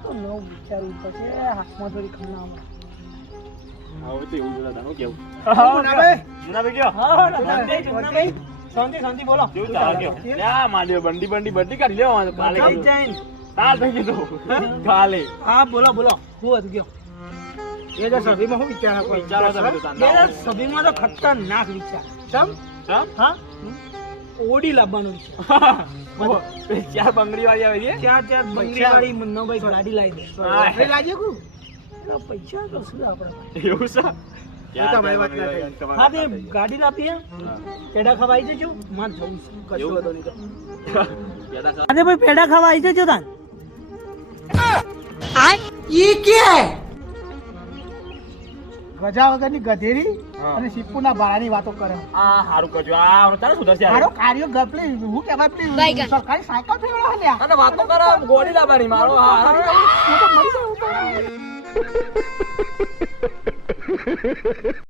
તો નવું વિચારવું પડશે હાથમાં થોડી ખમણામાં હવે તો એવું જોતા હું કેવું મુનાભાઈ ગયો શાંતિ બોલો કેવું ચાલે ગયો લ્યા માલ્યો બંડી કાઢી લેવા કાલે કઈ જાય કાલ થઈ ગયું કાલે હા બોલો હું હતું ગયો એ જો સભીમાં હું વિચાર કોઈ વિચારો તમે તો તાંડા સભીમાં તો ખતરનાક વિચાર ચમ હા ઓડી લાવવાનો વિચાર ઓહો, પેલી ચાર બંગડી વાળી આવે છે ચાર બંગડી વાળી મન્નાભાઈ ગાડી લાવી દે હા. લાગે કુ પૈસા તો શું આપડે એવું છે હા તે ગાડી લાવીએ પેડા ખાવા આવી જજો માર જવું છે કશું એવું? વાંધો નહીં અરે ભાઈ પેડા ખાવા આવી જજો તાન ગજા વગરની ગધેરી હા. અને સિપ્પુના ભાડાની વાતો કરે આ હારું કરજો આ તારે સુધરશે મારો કાર્ય ગપલી હું કહેવાય પેલી સરકારી સાયકલ ફેરવા હલ્યા અને વાતો કરો ગોળી લાવવાની મારો હા હું તો મરી જાઉં